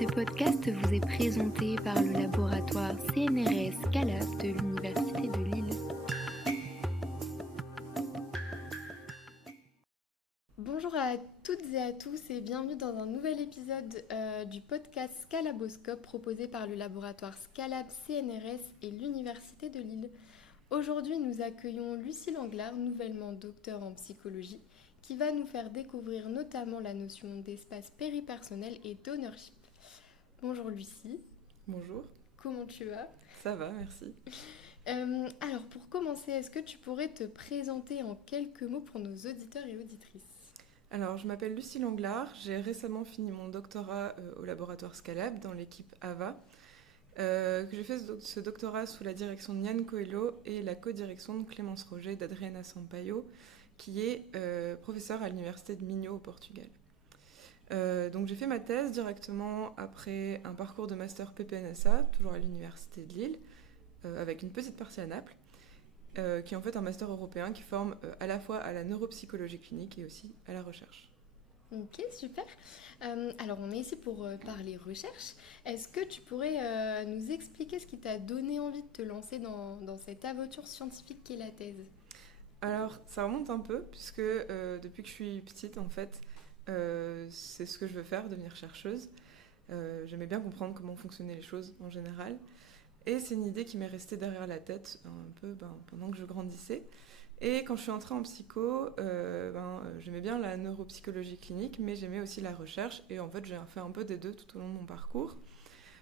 Ce podcast vous est présenté par le laboratoire CNRS Scalab de l'Université de Lille. Bonjour à toutes et à tous et bienvenue dans un nouvel épisode du podcast Scalaboscope proposé par le laboratoire Scalab CNRS et l'Université de Lille. Aujourd'hui, nous accueillons Lucie Langlard, nouvellement docteure en psychologie, qui va nous faire découvrir notamment la notion d'espace péripersonnel et d'ownership. Bonjour Lucie. Bonjour. Comment tu vas ? Ça va, merci. Alors pour commencer, est-ce que tu pourrais te présenter en quelques mots pour nos auditeurs et auditrices ? Alors, je m'appelle Lucie Langlard, j'ai récemment fini mon doctorat au laboratoire Scalab dans l'équipe AVA. J'ai fait ce doctorat sous la direction de Yann Coelho et la co-direction de Clémence Roger et d'Adriana Sampaio, qui est professeure à l'université de Minho au Portugal. Donc j'ai fait ma thèse directement après un parcours de master PPNSA, toujours à l'université de Lille, avec une petite partie à Naples, qui est en fait un master européen qui forme à la fois à la neuropsychologie clinique et aussi à la recherche. Ok, super. Alors on est ici pour parler recherche. Est-ce que tu pourrais nous expliquer ce qui t'a donné envie de te lancer dans cette aventure scientifique qu'est la thèse ? Alors ça remonte un peu, puisque depuis que je suis petite, en fait, c'est ce que je veux faire, devenir chercheuse. J'aimais bien comprendre comment fonctionnaient les choses en général. Et c'est une idée qui m'est restée derrière la tête un peu pendant que je grandissais. Et quand je suis entrée en psycho, j'aimais bien la neuropsychologie clinique, mais j'aimais aussi la recherche. Et en fait, j'ai fait un peu des deux tout au long de mon parcours.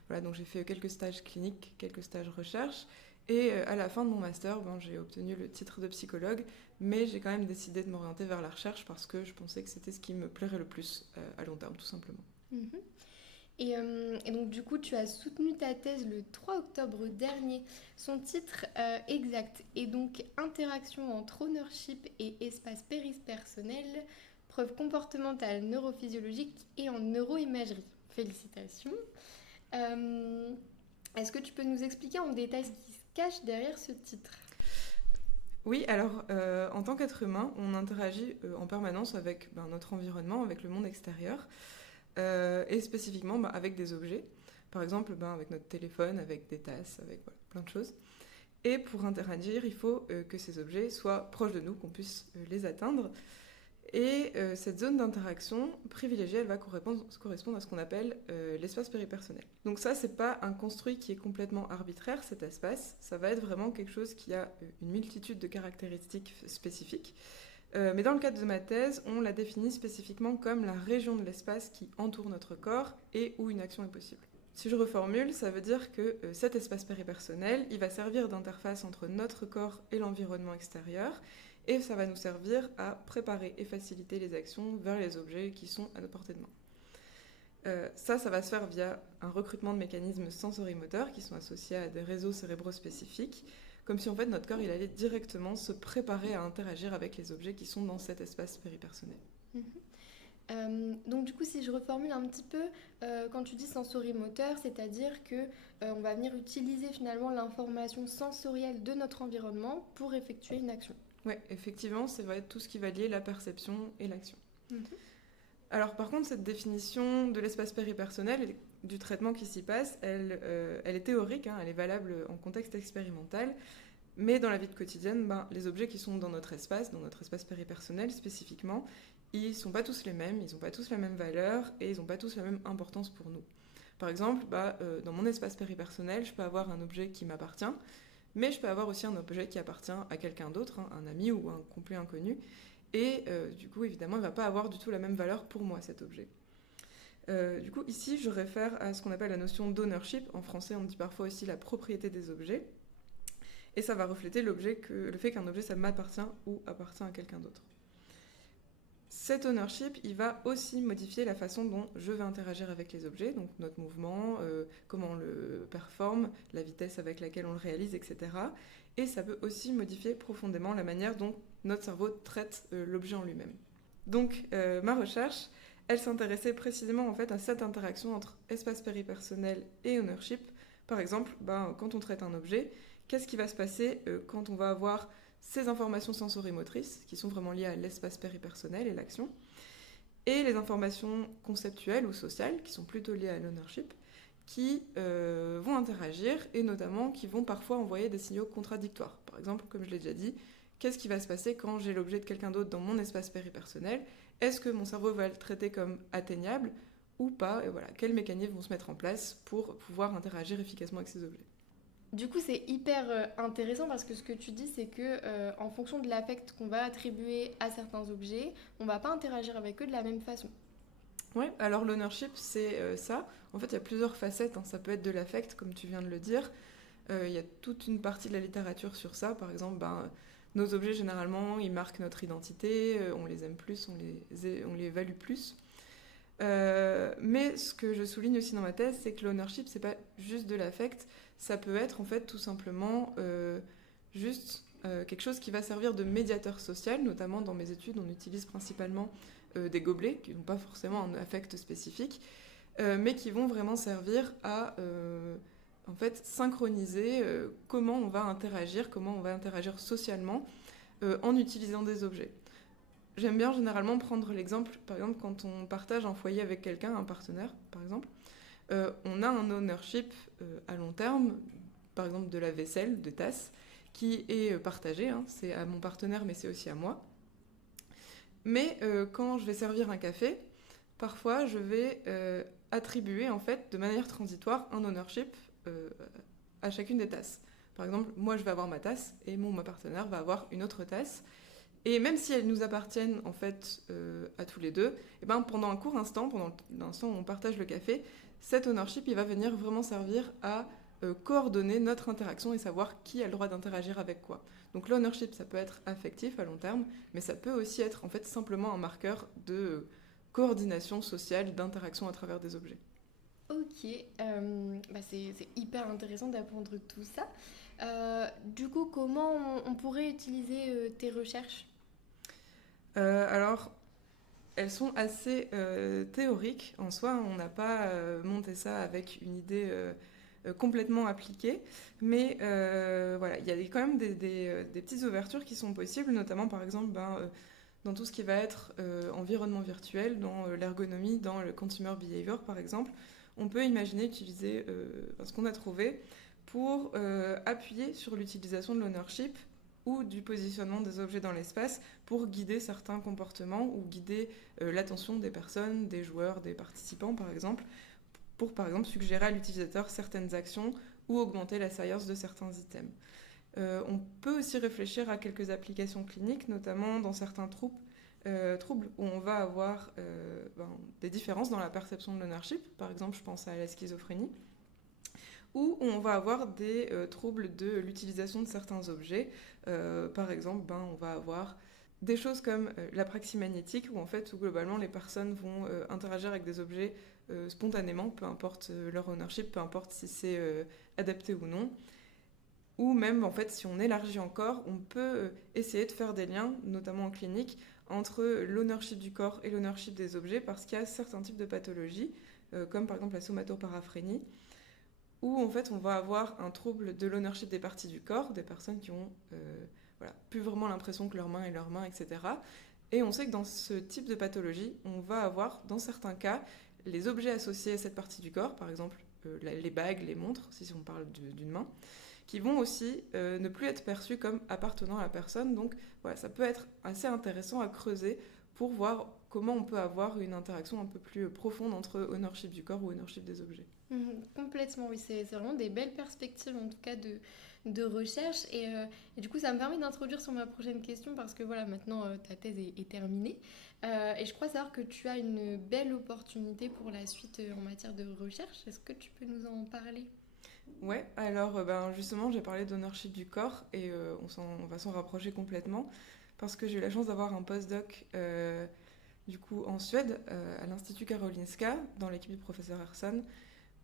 Voilà, donc j'ai fait quelques stages cliniques, quelques stages recherche. Et à la fin de mon master, j'ai obtenu le titre de psychologue, mais j'ai quand même décidé de m'orienter vers la recherche parce que je pensais que c'était ce qui me plairait le plus à long terme, tout simplement. Mm-hmm. Et donc du coup, tu as soutenu ta thèse le 3 octobre dernier. Son titre exact est donc Interaction entre ownership et espace péripersonnel, preuve comportementale neurophysiologique et en neuroimagerie. Félicitations. Est-ce que tu peux nous expliquer en détail ce qui se cache derrière ce titre ? Oui, alors en tant qu'être humain, on interagit en permanence avec notre environnement, avec le monde extérieur. Et spécifiquement avec des objets, par exemple avec notre téléphone, avec des tasses, avec plein de choses. Et pour interagir, il faut que ces objets soient proches de nous, qu'on puisse les atteindre. Et cette zone d'interaction privilégiée, elle va correspondre à ce qu'on appelle l'espace péripersonnel. Donc ça, c'est pas un construit qui est complètement arbitraire, cet espace. Ça va être vraiment quelque chose qui a une multitude de caractéristiques spécifiques. Mais dans le cadre de ma thèse, on la définit spécifiquement comme la région de l'espace qui entoure notre corps et où une action est possible. Si je reformule, ça veut dire que cet espace péripersonnel, il va servir d'interface entre notre corps et l'environnement extérieur, et ça va nous servir à préparer et faciliter les actions vers les objets qui sont à notre portée de main. Ça va se faire via un recrutement de mécanismes sensorimoteurs qui sont associés à des réseaux cérébraux spécifiques, comme si en fait notre corps il allait directement se préparer à interagir avec les objets qui sont dans cet espace péripersonnel. Donc du coup, si je reformule un petit peu, quand tu dis sensorimoteur, c'est-à-dire que on va venir utiliser finalement l'information sensorielle de notre environnement pour effectuer une action. Oui, effectivement, ça va être tout ce qui va lier la perception et l'action. Mm-hmm. Alors par contre, cette définition de l'espace péripersonnel et du traitement qui s'y passe, elle est théorique, elle est valable en contexte expérimental, mais dans la vie quotidienne, les objets qui sont dans notre espace péripersonnel spécifiquement, ils ne sont pas tous les mêmes, ils n'ont pas tous la même valeur et ils n'ont pas tous la même importance pour nous. Par exemple, dans mon espace péripersonnel, je peux avoir un objet qui m'appartient, mais je peux avoir aussi un objet qui appartient à quelqu'un d'autre, un ami ou un complet inconnu, et du coup, évidemment, il ne va pas avoir du tout la même valeur pour moi, cet objet. Du coup, ici, je réfère à ce qu'on appelle la notion d'ownership. En français, on dit parfois aussi la propriété des objets. Et ça va refléter le fait qu'un objet, ça m'appartient ou appartient à quelqu'un d'autre. Cet ownership, il va aussi modifier la façon dont je vais interagir avec les objets, donc notre mouvement, comment on le performe, la vitesse avec laquelle on le réalise, etc. Et ça peut aussi modifier profondément la manière dont notre cerveau traite l'objet en lui-même. Donc ma recherche, elle s'intéressait précisément en fait à cette interaction entre espace péripersonnel et ownership. Par exemple, quand on traite un objet, qu'est-ce qui va se passer quand on va avoir ces informations sensorimotrices qui sont vraiment liées à l'espace péripersonnel et l'action, et les informations conceptuelles ou sociales, qui sont plutôt liées à l'ownership, qui vont interagir et notamment qui vont parfois envoyer des signaux contradictoires. Par exemple, comme je l'ai déjà dit, qu'est-ce qui va se passer quand j'ai l'objet de quelqu'un d'autre dans mon espace péripersonnel? Est-ce que mon cerveau va le traiter comme atteignable ou pas? Et voilà, quels mécanismes vont se mettre en place pour pouvoir interagir efficacement avec ces objets? Du coup, c'est hyper intéressant parce que ce que tu dis, c'est que en fonction de l'affect qu'on va attribuer à certains objets, on va pas interagir avec eux de la même façon. Ouais, alors l'ownership, c'est ça. En fait, il y a plusieurs facettes, hein. Ça peut être de l'affect, comme tu viens de le dire. Il y a toute une partie de la littérature sur ça. Par exemple, nos objets, généralement, ils marquent notre identité, on les aime plus, on les value plus. Mais ce que je souligne aussi dans ma thèse, c'est que l'ownership, c'est pas juste de l'affect, ça peut être en fait tout simplement juste quelque chose qui va servir de médiateur social. Notamment dans mes études, on utilise principalement des gobelets qui n'ont pas forcément un affect spécifique, mais qui vont vraiment servir à en fait synchroniser comment on va interagir socialement en utilisant des objets. J'aime bien généralement prendre l'exemple, par exemple, quand on partage un foyer avec quelqu'un, un partenaire, par exemple, on a un ownership à long terme, par exemple de la vaisselle, de tasses, qui est partagé, hein, c'est à mon partenaire, mais c'est aussi à moi. Mais quand je vais servir un café, parfois je vais attribuer, en fait, de manière transitoire, un ownership à chacune des tasses. Par exemple, moi je vais avoir ma tasse et ma partenaire va avoir une autre tasse. Et même si elles nous appartiennent en fait à tous les deux, et ben, pendant un court instant, pendant l'instant où on partage le café, cet ownership il va venir vraiment servir à coordonner notre interaction et savoir qui a le droit d'interagir avec quoi. Donc l'ownership, ça peut être affectif à long terme, mais ça peut aussi être en fait simplement un marqueur de coordination sociale, d'interaction à travers des objets. Ok, c'est hyper intéressant d'apprendre tout ça. Du coup, comment on pourrait utiliser tes recherches? Alors, elles sont assez théoriques en soi. On n'a pas monté ça avec une idée complètement appliquée. Mais voilà, il y a quand même des petites ouvertures qui sont possibles, notamment par exemple dans tout ce qui va être environnement virtuel, dans l'ergonomie, dans le consumer behavior par exemple. On peut imaginer utiliser ce qu'on a trouvé pour appuyer sur l'utilisation de l'ownership ou du positionnement des objets dans l'espace pour guider certains comportements ou guider l'attention des personnes, des joueurs, des participants par exemple, pour par exemple suggérer à l'utilisateur certaines actions ou augmenter la salience de certains items. On peut aussi réfléchir à quelques applications cliniques, notamment dans certains troubles où on va avoir des différences dans la perception de l'ownership. Par exemple, je pense à la schizophrénie, où on va avoir des troubles de l'utilisation de certains objets. Par exemple, on va avoir des choses comme l'apraxie magnétique, où globalement les personnes vont interagir avec des objets spontanément, peu importe leur ownership, peu importe si c'est adapté ou non. Ou même, en fait, si on élargit encore, on peut essayer de faire des liens, notamment en clinique, entre l'ownership du corps et l'ownership des objets, parce qu'il y a certains types de pathologies, comme par exemple la somatoparaphrénie, où en fait on va avoir un trouble de l'ownership des parties du corps, des personnes qui ont plus vraiment l'impression que leur main est leur main, etc. Et on sait que dans ce type de pathologie, on va avoir, dans certains cas, les objets associés à cette partie du corps, par exemple les bagues, les montres, si on parle d'une main, qui vont aussi ne plus être perçus comme appartenant à la personne. Donc voilà, ça peut être assez intéressant à creuser pour voir comment on peut avoir une interaction un peu plus profonde entre ownership du corps ou ownership des objets. Complètement, oui, c'est vraiment des belles perspectives en tout cas de recherche et du coup ça me permet d'introduire sur ma prochaine question parce que voilà maintenant ta thèse est terminée et je crois savoir que tu as une belle opportunité pour la suite en matière de recherche. Est-ce que tu peux nous en parler? Ouais, alors justement j'ai parlé d'ownership du corps et on va s'en rapprocher complètement parce que j'ai eu la chance d'avoir un postdoc du coup en Suède à l'Institut Karolinska dans l'équipe du professeur Ersson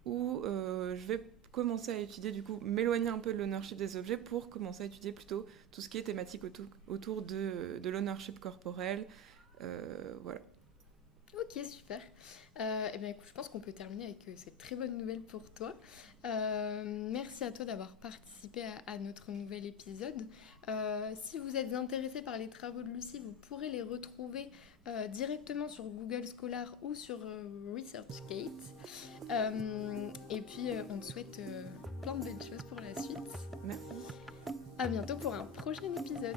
où je vais commencer à étudier, du coup, m'éloigner un peu de l'ownership des objets pour commencer à étudier plutôt tout ce qui est thématique autour de l'ownership corporel. Voilà. Ok, super. Eh bien, écoute, je pense qu'on peut terminer avec cette très bonne nouvelle pour toi. Merci à toi d'avoir participé à notre nouvel épisode. Si vous êtes intéressé par les travaux de Lucie, vous pourrez les retrouver directement sur Google Scholar ou sur ResearchGate. Et puis, on te souhaite plein de belles choses pour la suite. Merci. À bientôt pour un prochain épisode.